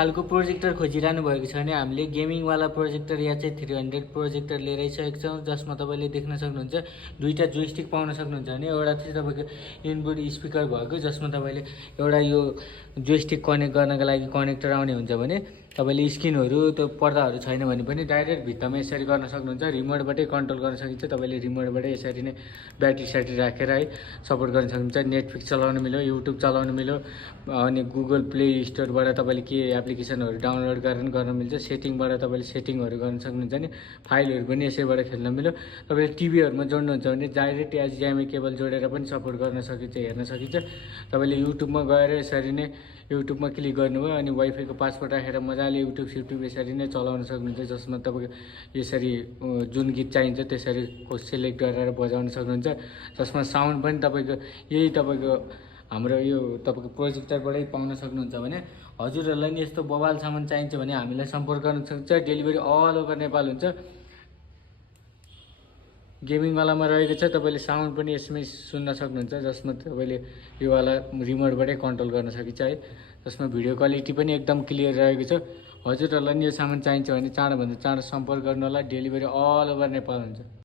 खालको प्रोजेक्टर खोजिरहनु भएको छ भने हामीले गेमिङवाला प्रोजेक्टर या चाहिँ 300 प्रोजेक्टर लिएर आइसकेको छौँ, जसमा तपाईँले देख्न सक्नुहुन्छ दुईवटा जोइस्टिक पाउन सक्नुहुन्छ भने एउटा चाहिँ तपाईँको इनपुट स्पिकर भएको, जसमा तपाईँले एउटा यो जोइस्टिक कनेक्ट गर्नको लागि कनेक्टर आउने हुन्छ भने तपाईँले स्क्रिनहरू त्यो पर्दाहरू छैन भने पनि डाइरेक्ट भित्तामा यसरी गर्न सक्नुहुन्छ। रिमोटबाटै कन्ट्रोल गर्न सकिन्छ। तपाईँले रिमोटबाटै यसरी नै ब्याट्री स्याट्री राखेर है सपोर्ट गर्न सक्नुहुन्छ। नेटफ्लिक्स चलाउन मिल्यो, युट्युब चलाउन मिल्यो, अनि गुगल प्ले स्टोरबाट तपाईँले के एप्लिकेसनहरू डाउनलोड गरेर गर्न मिल्छ। सेटिङबाट तपाईँले सेटिङहरू गर्न सक्नुहुन्छ नि, फाइलहरू पनि यसैबाट खेल्न मिल्यो। तपाईँले टिभीहरूमा जोड्नुहुन्छ भने डाइरेक्ट एचडिएमआई केबल जोडेर पनि सपोर्ट गर्न सकिन्छ, हेर्न सकिन्छ। तपाईँले युट्युबमा गएर यसरी नै युट्युबमा क्लिक गर्नुभयो अनि वाइफाईको पासवर्ड राखेर मजाले युट्युब स्युट्युब यसरी नै चलाउन सक्नुहुन्छ, जसमा तपाईँको यसरी जुन गीत चाहिन्छ त्यसरी सेलेक्ट गरेर बजाउन सक्नुहुन्छ। जसमा साउन्ड पनि तपाईँको यही तपाईँको हाम्रो यो तपाईँको प्रोजेक्टरबाटै पाउन सक्नुहुन्छ। भने हजुरहरूलाई नि यस्तो बवाल सामान चाहिन्छ भने हामीलाई सम्पर्क गर्न सक्नुहुन्छ। डेलिभरी अल ओभर नेपाल हुन्छ। गेमिङवालामा रहेको छ, तपाईँले साउन्ड पनि यसमै सुन्न सक्नुहुन्छ, जसमा तपाईँले योवाला रिमोटबाटै कन्ट्रोल गर्न सकिन्छ है। जसमा भिडियो क्वालिटी पनि एकदम क्लियर रहेको छ। हजुरहरूलाई नि यो सामान चाहिन्छ भने चाँडोभन्दा चाँडो सम्पर्क गर्नु होला। डेलिभरी अल ओभर नेपाल हुन्छ।